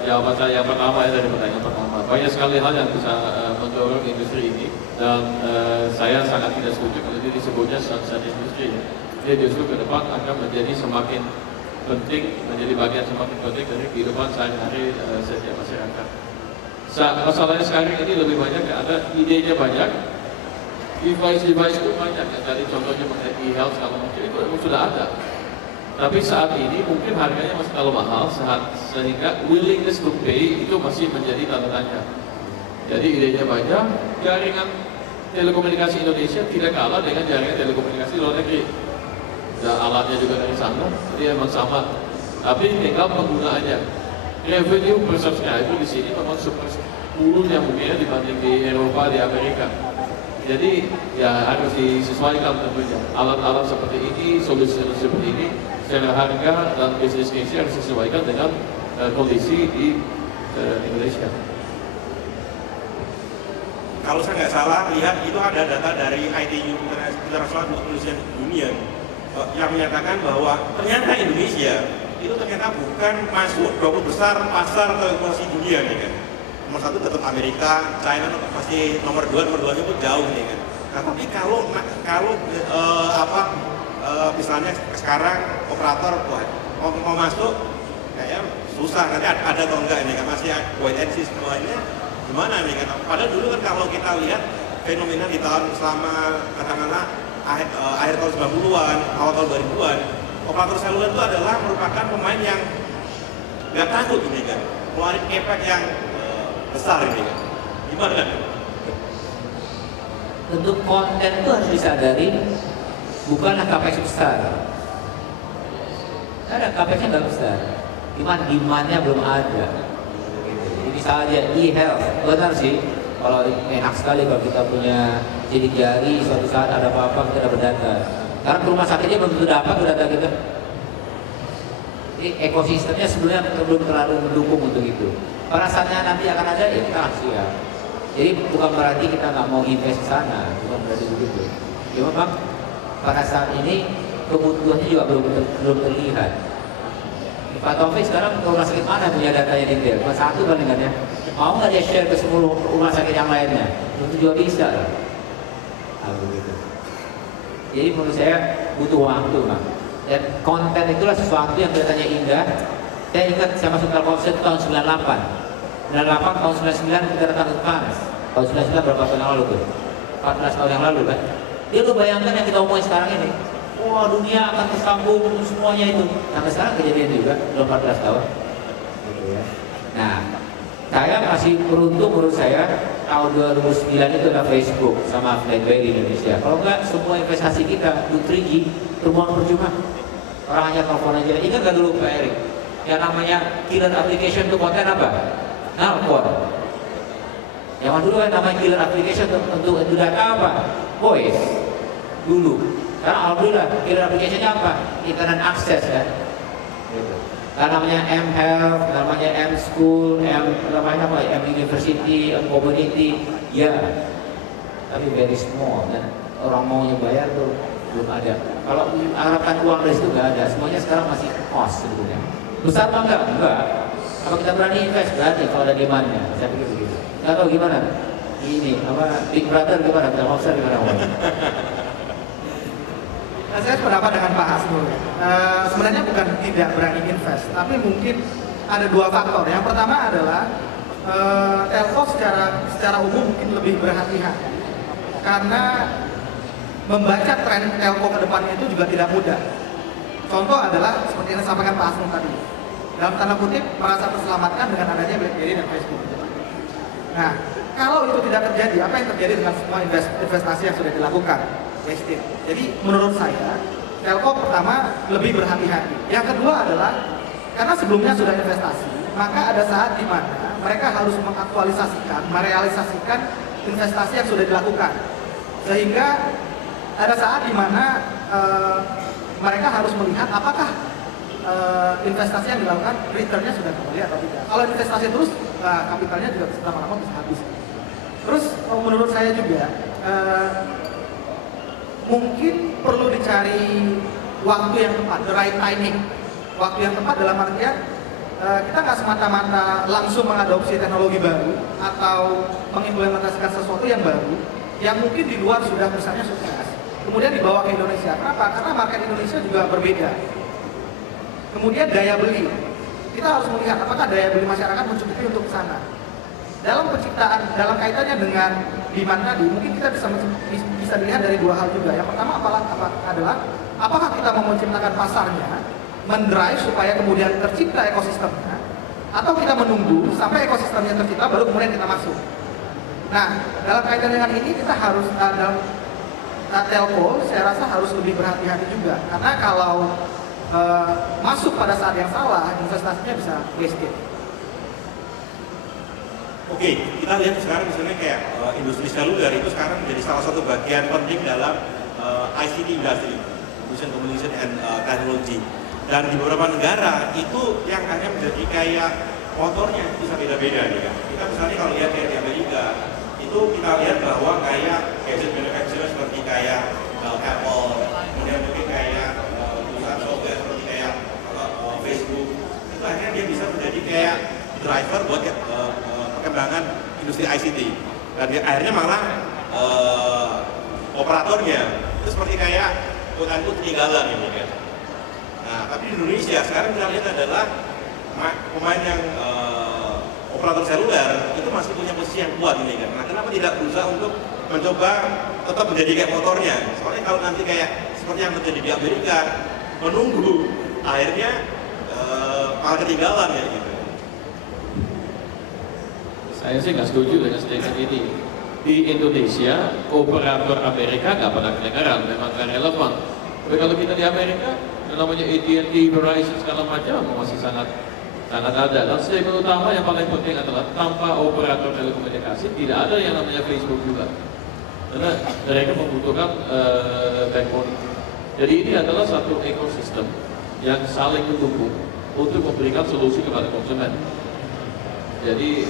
jawaban saya yang pertama ya, dari pertanyaan pertama. Banyak sekali hal yang bisa mendorong industri ini, dan saya sangat tidak setuju kalau ini disebutnya sunset industry. Dia justru ke depan akan menjadi semakin penting, menjadi bagian semakin penting dari kehidupan sehari-hari setiap masyarakat. Masalahnya sekarang ini lebih banyak, ada idenya banyak, device itu banyak ya. Tadi contohnya mengenai e-health segala macam itu sudah ada. Tapi saat ini mungkin harganya masih terlalu mahal, sehingga willingness to pay itu masih menjadi tanda tanya. Jadi idenya banyak, jaringan telekomunikasi Indonesia tidak kalah dengan jaringan telekomunikasi luar negeri. Dan alatnya juga dari sana, jadi memang sama. Tapi tinggal penggunaannya. Revenue per subscriber di sini memang sepuluhnya mungkin dibanding di Eropa, di Amerika. Jadi ya harus disesuaikan tentunya. Alat-alat seperti ini, solusi seperti ini, secara harga dan bisnis case harus disesuaikan dengan kondisi di Indonesia. Kalau saya nggak salah lihat itu ada data dari ITU International Nutrition Union yang menyatakan bahwa ternyata Indonesia itu ternyata bukan masuk 20 besar pasar telekomunikasi dunia nih kan. Nomor satu tetap Amerika, China masih nomor 2 nya pun jauh nih kan. Nah tapi kalau misalnya sekarang operator mau masuk kayak susah, nanti ada atau enggak ini kan, masih wait and see semuanya gimana nih kan. Padahal dulu kan kalau kita lihat fenomena di tahun selama katakanlah akhir tahun 90-an, awal tahun 2000-an, operator seluler itu adalah merupakan pemain yang nggak takut ini kan, keluarin efek yang besar ini kan. Gimana kan? Untuk konten itu harus disadari, bukanlah capex besar. Ada capexnya nggak besar, cuman demand-nya belum ada. Jadi misalnya e-health, benar sih. Kalau enak sekali kalau kita punya sidik jari, suatu saat ada apa-apa kita dapat data. Karena rumah sakitnya belum tentu dapat data kita. Jadi ekosistemnya sebenarnya belum terlalu mendukung untuk itu. Pada saatnya nanti akan ada, ya kita harus siap. Jadi bukan berarti kita nggak mau invest di sana, bukan berarti begitu. Ya memang pada saat ini kebutuhannya juga belum terlihat. Pak Taufik sekarang ke rumah sakit mana punya datanya detail? Cuma satu palingan ya. Mau nggak dia share ke 10 rumah sakit yang lainnya? Tentu juga bisa lah. Begitu. Jadi menurut saya butuh waktu, Bang. Dan konten itulah sesuatu yang kelihatannya indah. Saya ingat saya masuk Telkomsel tahun 98. 98 tahun 99 kita datang ke Paris. Tahun 99 berapa tahun yang lalu tuh? 14 tahun yang lalu kan? Dia tuh bayangkan yang kita omongin sekarang ini. Wah, dunia akan tersambung semuanya itu. Sampai sekarang kejadian juga, belum 14 tahun. Gitu ya. Nah, saya masih beruntung menurut saya tahun 2009 itu ada Facebook sama BlackBerry di Indonesia. Kalau enggak, semua investasi kita untuk 3G terbuang percuma. Orang hanya telepon aja. Ingat nggak dulu Pak Erik? Yang namanya killer application itu konten apa? Nelpon. Yang dulu kan namanya killer application untuk data apa? Voice. Dulu. Karena alhamdulillah killer application-nya apa? Internet access kan. Gitu. Karena namanya M-Health, namanya M-School, namanya apa? M-University, M-Community, ya. Tapi very small dan orang mau yang bayar tuh belum ada. Kalau harapan uang dari situ nggak ada, semuanya sekarang masih cost sebetulnya. Besar apa enggak? Enggak. Kalau kita berani invest, berarti kalau ada demand-nya. Saya pikir begitu. Nggak tahu gimana? Ini apa? Big Brother gimana? Telkomsel gimana? Nah, saya sependapat dengan Pak Hasnul. Sebenarnya bukan tidak berani invest, tapi mungkin ada dua faktor. Yang pertama adalah telco secara umum mungkin lebih berhati-hati karena membaca tren telco ke depannya itu juga tidak mudah. Contoh adalah seperti yang disampaikan Pak Hasnul tadi. Dalam tanda kutip merasa terselamatkan dengan adanya BlackBerry dan Facebook. Nah, kalau itu tidak terjadi, apa yang terjadi dengan semua investasi yang sudah dilakukan? wasted. Jadi menurut saya Telkom pertama lebih berhati-hati. Yang kedua adalah karena sebelumnya sudah investasi, maka ada saat di mana mereka harus mengaktualisasikan, merealisasikan investasi yang sudah dilakukan. Sehingga ada saat di mana mereka harus melihat apakah investasi yang dilakukan returnnya sudah kembali atau tidak. Kalau investasi terus, kapitalnya juga lama-lama bisa habis. Terus menurut saya juga mungkin perlu dicari waktu yang tepat, the right timing. Waktu yang tepat dalam artian kita nggak semata-mata langsung mengadopsi teknologi baru atau mengimplementasikan sesuatu yang baru yang mungkin di luar sudah misalnya sukses, kemudian dibawa ke Indonesia. Kenapa? Karena market Indonesia juga berbeda. Kemudian daya beli, kita harus melihat apakah daya beli masyarakat mencukupi untuk ke sana. Dalam penciptaan, dalam kaitannya dengan demand tadi, mungkin kita bisa dilihat dari dua hal juga. Yang pertama adalah apakah kita mau menciptakan pasarnya, mendrive supaya kemudian tercipta ekosistemnya, atau kita menunggu sampai ekosistemnya tercipta baru kemudian kita masuk. Nah, dalam kaitan dengan ini kita harus dalam telco, saya rasa harus lebih berhati-hati juga, karena kalau masuk pada saat yang salah, investasinya bisa wasted. Oke, kita lihat sekarang misalnya kayak industri seluler itu sekarang menjadi salah satu bagian penting dalam ICT industry, Communication and Technology. Dan di beberapa negara itu yang akhirnya menjadi kayak motornya bisa beda-beda nih kan. Kita misalnya kalau lihat kayak di Amerika, itu kita lihat bahwa kayak gadget manufacturer seperti kayak Apple, kemudian mungkin kayak perusahaan software seperti kayak Facebook, itu akhirnya dia bisa menjadi kayak driver buat perkembangan industri ICT. Dan akhirnya malah operatornya itu seperti kayak quote-unquote ketinggalan gitu kan. Nah, tapi di Indonesia sekarang kita lihat adalah pemain yang operator seluler itu masih punya posisi yang kuat ini kan. Nah, kenapa tidak berusaha untuk mencoba tetap menjadi kayak motornya? Soalnya kalau nanti kayak seperti yang terjadi di Amerika, menunggu akhirnya malah ketinggalan ya gitu. Saya sih nggak setuju dengan statement ini. Di Indonesia, operator Amerika nggak pernah kedengaran, memang nggak relevan. Tapi kalau kita di Amerika, yang namanya AT&T, Verizon segala macam masih sangat ada. Dan statement utama yang paling penting adalah tanpa operator telekomunikasi tidak ada yang namanya Facebook juga. Karena mereka membutuhkan backbone. Jadi ini adalah satu ekosistem yang saling mendukung untuk memberikan solusi kepada konsumen. Jadi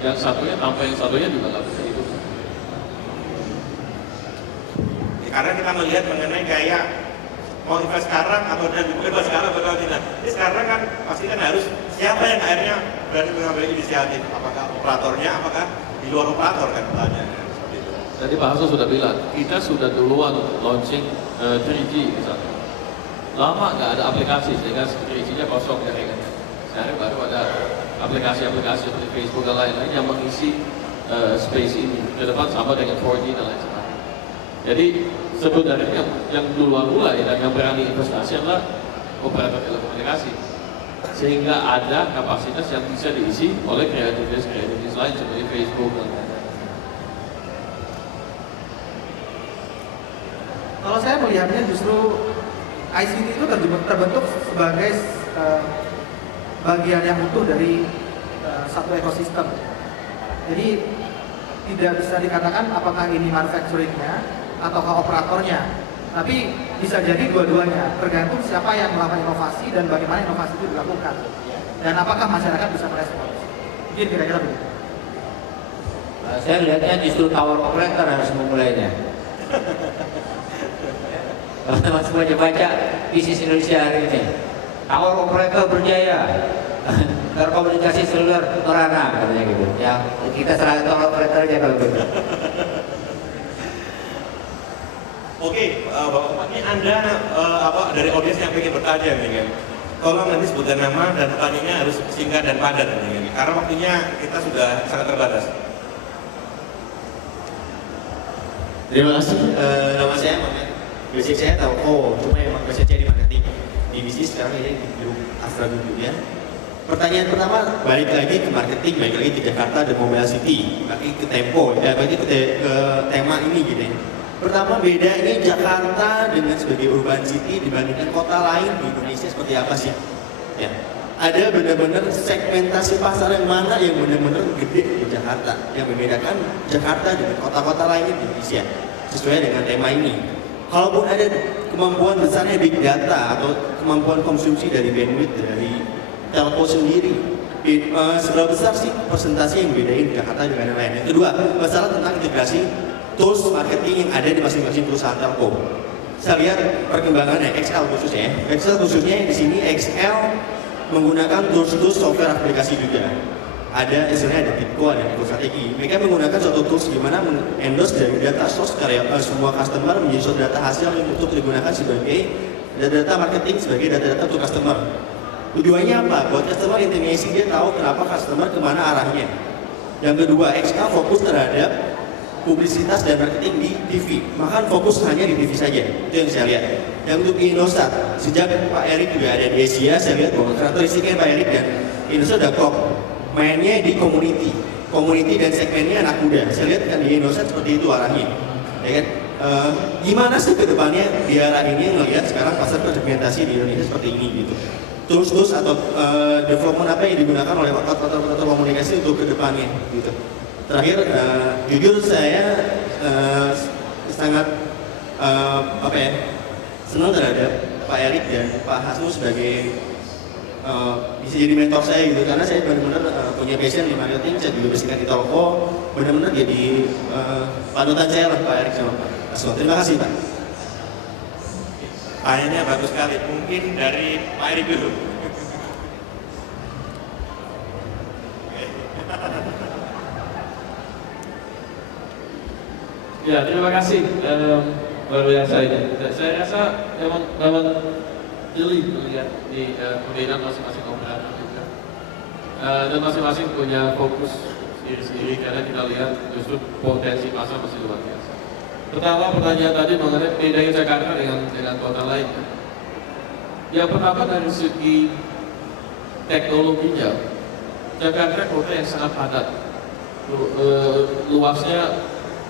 yang satunya tanpa yang satunya juga nggak bisa hidup. Karena kita melihat mengenai kayak mau invest sekarang atau invest sekarang atau tidak. Jadi sekarang kan pasti kan harus siapa yang akhirnya berani mengambil inisiatif, apakah operatornya, apakah di luar operator kan pertanyaannya seperti itu. Tadi Pak Hasso sudah bilang, kita sudah duluan launching 3G misalnya. Lama nggak ada aplikasi sehingga 3G-nya kosong jaringannya. Sekarang baru ada aplikasi-aplikasi seperti Facebook dan lain-lain yang mengisi space ini. Ke depan sama dengan 4G dan lain sebagainya. Jadi sebenarnya yang duluan mulai dan yang berani investasi adalah operator telekomunikasi, sehingga ada kapasitas yang bisa diisi oleh kreativitas lain seperti Facebook dan lain-lain. Kalau saya melihatnya justru ICT itu terbentuk sebagai bagian yang utuh dari satu ekosistem. Jadi tidak bisa dikatakan apakah ini manufacturingnya ataukah operatornya, tapi bisa jadi dua-duanya, tergantung siapa yang melakukan inovasi dan bagaimana inovasi itu dilakukan, dan apakah masyarakat bisa merespons. Mungkin kira-kira begitu. Saya lihatnya justru tower operator harus memulainya. Kalau teman semua baca bisnis Indonesia hari ini, tower operator berjaya, terkomunikasi seluler merana katanya gitu. Ya kita serahkan tower operator aja kalau gitu. Oke, Bapak, ini Anda dari audiens yang ingin bertanya nih kan. Tolong nanti sebutkan nama dan pertanyaannya harus singkat dan padat nih kan. Karena waktunya kita sudah sangat terbatas. Terima kasih. Nama saya Mamet. Basic saya telco, cuma emang basicnya di marketing. Di bisnis sekarang ini di grup Astra Group ya. Pertanyaan pertama, balik lagi ke marketing, balik lagi ke Jakarta dan Mobile City, balik ke Tempo, balik ke tema ini gitu ya. Pertama beda ini Jakarta dengan sebagai urban city dibandingkan kota lain di Indonesia seperti apa sih? Ya. Ada benar-benar segmentasi pasar yang mana yang benar-benar gede di Jakarta yang membedakan Jakarta dengan kota-kota lain di Indonesia sesuai dengan tema ini. Kalaupun ada kemampuan besarnya big data atau kemampuan konsumsi dari bandwidth dari telco sendiri, seberapa besar sih persentase yang bedain Jakarta dengan yang lain? Yang kedua, masalah tentang integrasi tools marketing yang ada di masing-masing perusahaan telco. Saya lihat perkembangannya XL khususnya. XL khususnya di sini XL menggunakan tools software aplikasi juga. Ada istilahnya ada Tipco, ada strategi. Mereka menggunakan suatu tools gimana endorse dari data source karya semua customer menjadi suatu data hasil yang untuk digunakan sebagai data marketing sebagai data-data untuk customer. Tujuannya apa? Buat customer intimasi, dia tahu kenapa customer kemana arahnya. Yang kedua, XL fokus terhadap publisitas dan marketing di TV, maka fokus hanya di TV saja. Itu yang saya lihat. Yang untuk Indosat, sejak Pak Erik juga ada di Asia, saya lihat bahwa karakteristiknya Pak Erik dan Indosat udah klop. Mainnya di community dan segmennya anak muda. Saya lihat kan di Indosat seperti itu arahnya. Ya kan? Gimana sih ke depannya di arah ini ngelihat sekarang pasar segmentasi di Indonesia seperti ini gitu. Tools atau development apa yang digunakan oleh operator komunikasi untuk ke depannya gitu. Terakhir, jujur saya sangat senang terhadap Pak Erik dan Pak Hasnu sebagai bisa jadi mentor saya gitu, karena saya benar-benar punya passion di marketing, saya juga basican di telco, benar-benar jadi panutan saya lah Pak Erik sama Pak Hasnu. Terima kasih Pak. Pertanyaannya bagus sekali. Mungkin dari Pak Erik dulu. Ya, terima kasih. Luar biasa ini. Saya rasa memang jeli melihat di perbedaan masing-masing operator juga. Dan masing-masing punya fokus sendiri-sendiri karena kita lihat justru potensi pasar masih luar biasa. Pertama, pertanyaan tadi mengenai bedanya Jakarta dengan kota lain. Yang pertama dari segi teknologinya, Jakarta kota yang sangat padat. Luasnya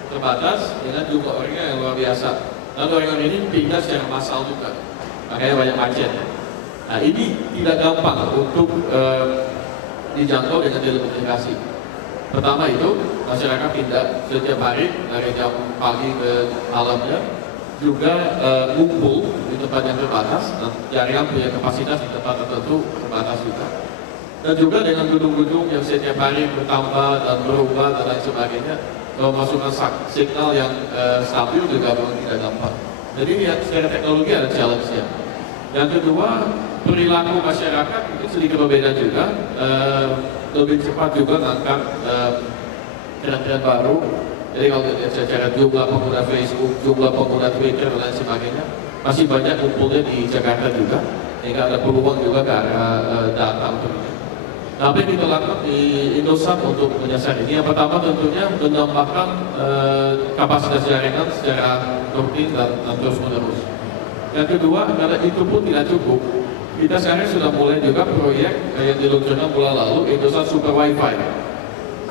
terbatas dengan jumlah orangnya yang luar biasa. Dan orang-orang ini pindah secara massal juga, makanya banyak macet. Nah ini tidak gampang untuk dijangkau dengan telekomunikasi. Pertama itu masyarakat pindah setiap hari dari jam pagi ke malamnya, juga kumpul di tempat yang terbatas, dan jaringan punya kapasitas di tempat tertentu terbatas juga. Dan juga dengan gedung-gedung yang setiap hari bertambah dan berubah dan lain sebagainya, memasukkan signal yang stabil juga memang tidak gampang. Jadi ya, secara teknologi ada challenge-nya. Yang kedua, perilaku masyarakat itu sedikit berbeda juga, lebih cepat juga mengangkat tren-tren baru. Jadi kalau kita secara jumlah pengguna Facebook, jumlah pengguna Twitter dan lain sebagainya, masih banyak kumpulnya di Jakarta juga, sehingga ada peluang juga ke arah data untuk itu. Nah, apa yang kita lakukan di Indosat untuk menyasar ini? Yang pertama tentunya menambahkan kapasitas jaringan secara rutin dan terus-menerus. Yang kedua, karena itu pun tidak cukup, kita sekarang sudah mulai juga proyek yang diluncurkan bulan lalu, Indosat Super Wi-Fi.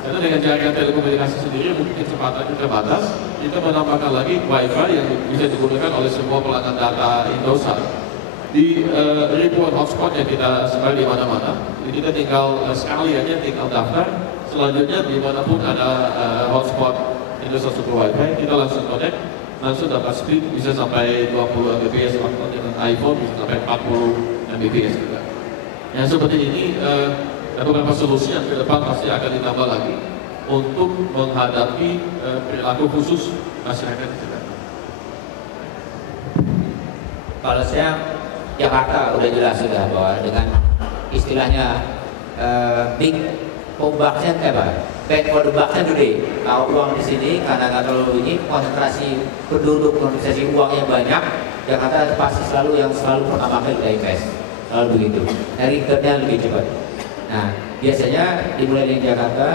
Karena dengan jaringan telekomunikasi sendiri mungkin kecepatannya terbatas, kita menambahkan lagi Wi-Fi yang bisa digunakan oleh semua pelanggan data Indosat. Di ribuan hotspot yang kita sebar di mana-mana, kita tinggal sekali aja tinggal daftar. Selanjutnya dimanapun ada hotspot Indosat Super Wi-Fi, kita langsung connect, langsung dapat speed bisa sampai 20 Mbps, bahkan dengan iPhone bisa sampai 40 Mbps juga. Yang seperti ini ada beberapa solusi yang ke depan pasti akan ditambah lagi untuk menghadapi perilaku khusus masyarakat di Jakarta. Kalau saya Jakarta udah jelas sudah bahwa dengan istilahnya big boxnya apa? Bad for the buck-nya today. Kalau uang di sini karena nggak terlalu ini konsentrasi penduduk, konsentrasi uang yang banyak, Jakarta pasti selalu pertama kali kita invest. Selalu begitu. Dari returnnya lebih cepat. Nah, biasanya dimulai dari Jakarta,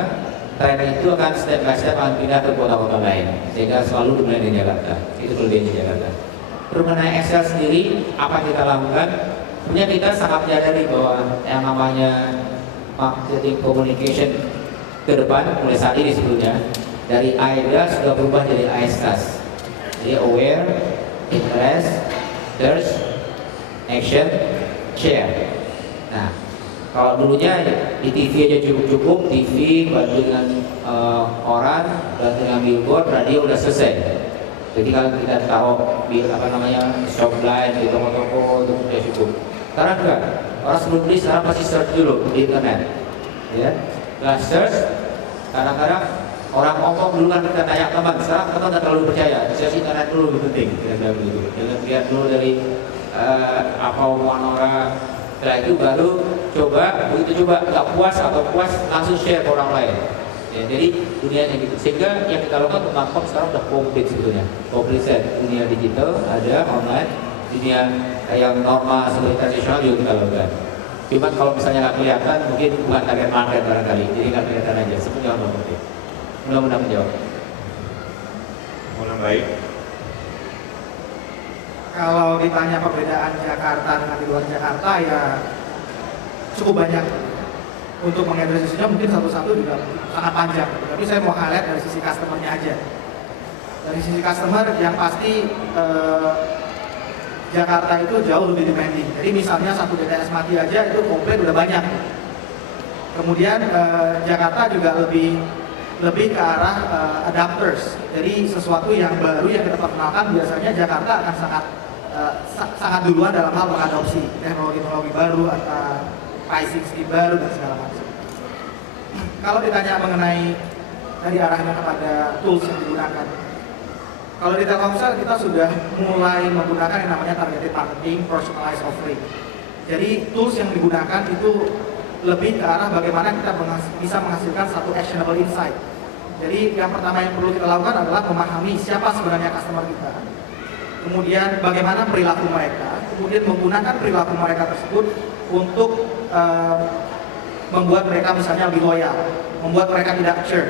tren itu akan step by step akan pindah ke kota-kota lain, sehingga selalu dimulai dari Jakarta. Itu kelebihan di Jakarta. Mengenai Excel sendiri, apa kita lakukan? Sebenarnya kita sangat menyadari bahwa yang namanya marketing communication ke depan mulai saat ini sebelumnya dari AIDA sudah berubah jadi AISTAS. Jadi aware, interest, search, action, share. Nah, kalau dulunya di TV aja cukup TV, bantu dengan koran, bantu dengan billboard, radio udah selesai. Jadi kalau kita taruh shopline di toko-toko itu udah cukup. Sekarang enggak, orang sebelum beli sekarang pasti search dulu di internet. Ya, setelah search, kadang-kadang orang ngomong dulu kan kita tanya teman, sekarang teman nggak terlalu percaya, search internet dulu lebih penting, kira-kira begitu. Jangan lihat dulu dari apa omongan orang, setelah itu baru coba, begitu coba nggak puas atau puas langsung share ke orang lain. Ya, jadi dunianya gitu, sehingga yang kita lakukan untuk platform sekarang udah komplit sebetulnya, komplit set, dunia digital ada, online, dunia yang normal seperti tradisional juga kita lakukan. Cuma kalau misalnya nggak kelihatan, mungkin bukan target market barangkali, jadi nggak kelihatan aja, sebenarnya orang penting. Mudah-mudahan menjawab. Mau nambahin? Kalau ditanya perbedaan Jakarta dengan di luar Jakarta ya cukup banyak. Untuk mengadresisinya mungkin satu-satu juga sangat panjang. Tapi saya mau highlight dari sisi customer-nya aja. Dari sisi customer yang pasti Jakarta itu jauh lebih demanding. Jadi misalnya satu BTS mati aja itu komplain udah banyak. Kemudian Jakarta juga lebih ke arah adapters. Jadi sesuatu yang baru yang kita perkenalkan biasanya Jakarta akan sangat duluan dalam hal mengadopsi teknologi baru atau pricing scheme baru dan segala macam. Kalau ditanya mengenai dari arahnya kepada tools yang digunakan, kalau di Telkomsel kita sudah mulai menggunakan yang namanya targeted marketing, personalized offering. Jadi tools yang digunakan itu lebih ke arah bagaimana kita bisa menghasilkan satu actionable insight. Jadi yang pertama yang perlu kita lakukan adalah memahami siapa sebenarnya customer kita, kemudian bagaimana perilaku mereka, kemudian menggunakan perilaku mereka tersebut untuk membuat mereka misalnya lebih loyal, membuat mereka tidak churn.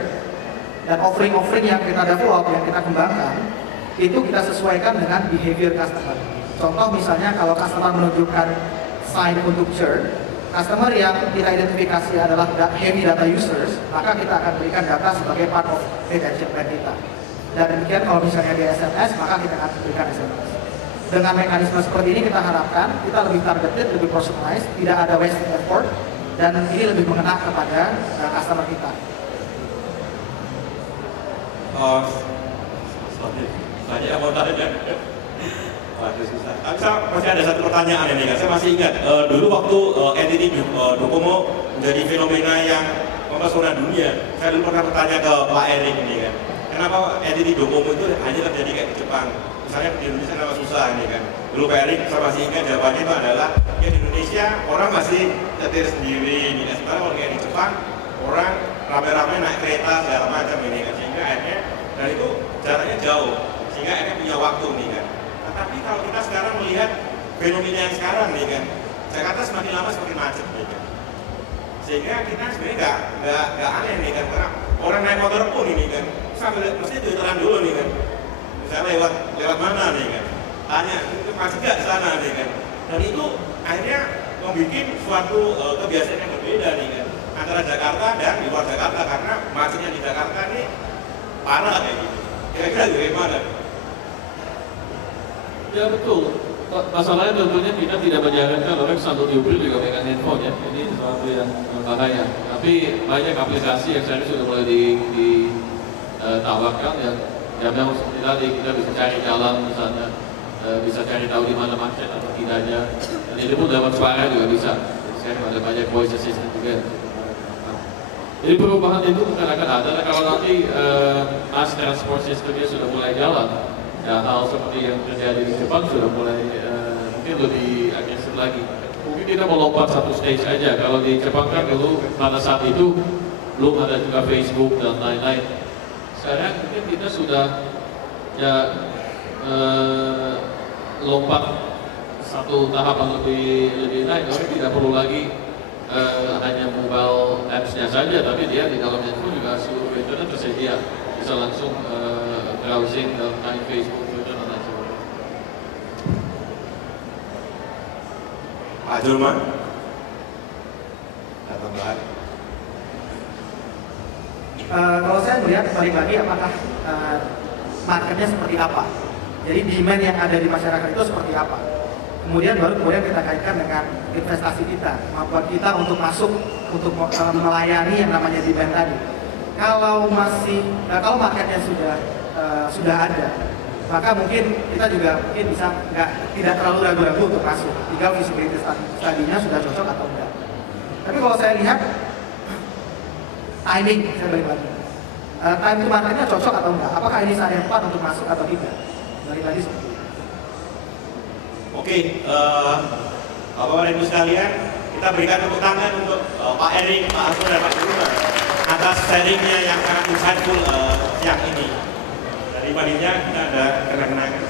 Dan offering-offering yang kita develop, yang kita kembangkan, itu kita sesuaikan dengan behavior customer. Contoh misalnya kalau customer menunjukkan sign untuk churn, customer yang kita identifikasi adalah heavy data users, maka kita akan berikan data sebagai part of retention plan kita. Dan demikian kalau misalnya di SMS, maka kita akan berikan SMS. Dengan mekanisme seperti ini kita harapkan kita lebih targeted, lebih personalized, tidak ada wasted effort, dan ini lebih mengena kepada customer kita. Saya mau tanya. Waduh susah. Tapi saya masih ada satu pertanyaan ini kan. Saya masih ingat dulu waktu NTT Docomo menjadi fenomena yang mempesona dunia. Saya dulu pernah bertanya ke Pak Erik ini kan. Kenapa NTT Docomo itu hanya terjadi kayak di Jepang? Misalnya di Indonesia kenapa susah ini kan. Dulu Pak Erik saya masih ingat jawabannya itu adalah ya di Indonesia orang masih nyetir sendiri. Sementara kalau kayak di Jepang orang rame-rame naik kereta segala macam ini kan. Sehingga akhirnya dan itu jaraknya jauh. Sehingga akhirnya punya waktu nih kan. Tapi kalau kita sekarang melihat fenomena yang sekarang nih kan, Jakarta semakin lama semakin macet nih kan. Sehingga kita sebenarnya nggak aneh nih kan, karena orang naik motor pun ini kan, sampai mesti filteran dulu nih kan. Misalnya lewat mana nih kan, tanya itu macet nggak di sana nih kan. Dan itu akhirnya membuat suatu kebiasaan yang berbeda nih kan, antara Jakarta dan di luar Jakarta, karena macetnya di Jakarta ini parah kayak gitu. Kira-kira bagaimana? Ya betul. Masalahnya tentunya kita tidak menjalankan orang sambil diubil juga pegang handphone ya. Ini sesuatu yang bahaya. Tapi banyak aplikasi yang sekarang sudah mulai ditawarkan yang memang tadi kita bisa cari jalan misalnya, bisa cari tahu di mana macet atau tidaknya. Dan itu pun lewat suara juga bisa. Sekarang ada banyak voice assistant juga. Jadi perubahan itu bukan akan ada kalau nanti mass transport systemnya sudah mulai jalan. Ya, hal seperti yang terjadi di Jepang sudah mulai mungkin lebih agresif lagi. Mungkin kita mau lompat satu stage aja. Kalau di Jepang kan dulu pada saat itu belum ada juga Facebook dan lain-lain. Sekarang mungkin kita sudah ya lompat satu tahapan lebih naik. Orang tidak perlu lagi hanya mobile apps-nya saja, tapi dia di dalam handphone juga seluruh internet tersedia. Bisa langsung browsing dan main Facebook, Twitter dan lain sebagainya. Pak Julman, datang lagi. Kalau saya melihat balik lagi apakah marketnya seperti apa. Jadi demand yang ada di masyarakat itu seperti apa. Kemudian kita kaitkan dengan investasi kita, kemampuan kita untuk masuk, untuk melayani yang namanya demand tadi. Kalau marketnya sudah ada, maka mungkin kita juga mungkin bisa tidak terlalu ragu-ragu untuk masuk. Tinggal visibility study-nya sudah cocok atau enggak. Tapi kalau saya lihat timing, saya balik lagi. Time to marketnya cocok atau enggak? Apakah ini saat yang tepat untuk masuk atau tidak? Balik lagi seperti itu. Oke, Bapak Ibu sekalian, kita berikan tepuk tangan untuk Pak Erik, Pak Hasto, dan Pak Gubernur atas sharingnya yang sangat insightful siang ini. Dari panitia kita ada kenang-kenangan.